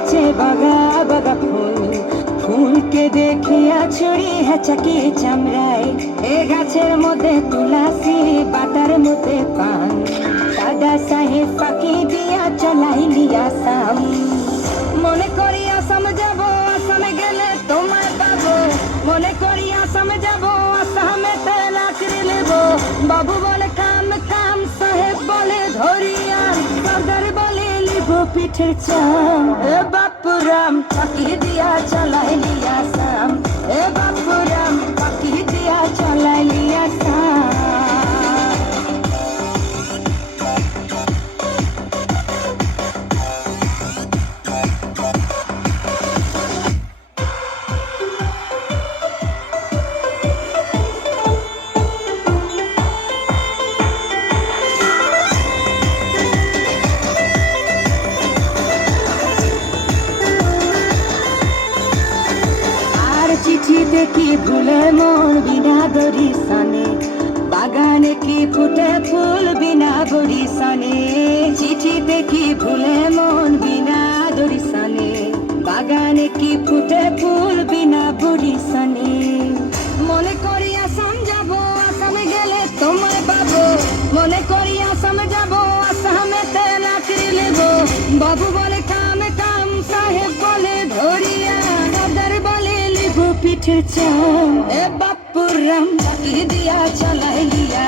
গেছে বাগা বাগা ফুল। ফুলকে দেখিয়া ছুরি হেঁচাকি চামড়ায়। এ গাছের মধ্যে তুলাসি পাতার মধ্যে পান। দাদা সাহেব পাখি দিয়া চলাই দিয়া সাম মনে করি আসাম যাব আসামে গেলে তোমার পাবো। মনে করি আসামে যাব আসামে তেল আঁকড়ে নেব। বাবু বলে লিব পিঠের চাম এ পাখি দিয়া চলাইলি চিঠিতে কি ভুলে মন বিনা দরি সনে বাগানে কি ফুটে ফুল বিনা বরি সনে চিঠিতে কি ভুলে মন বিনা দরি সনে বাগানে কি ফুটে ফুল বিনা বরি সনে মনে করি আসাম যাব আসামে গেলে তোমায় পাবো। মনে করি আসাম যাব আসামে লাকড়ি নেব বাবু বলে লিবু পিঠে চাম এ বাপুরাম দিয়া চালাই দিয়া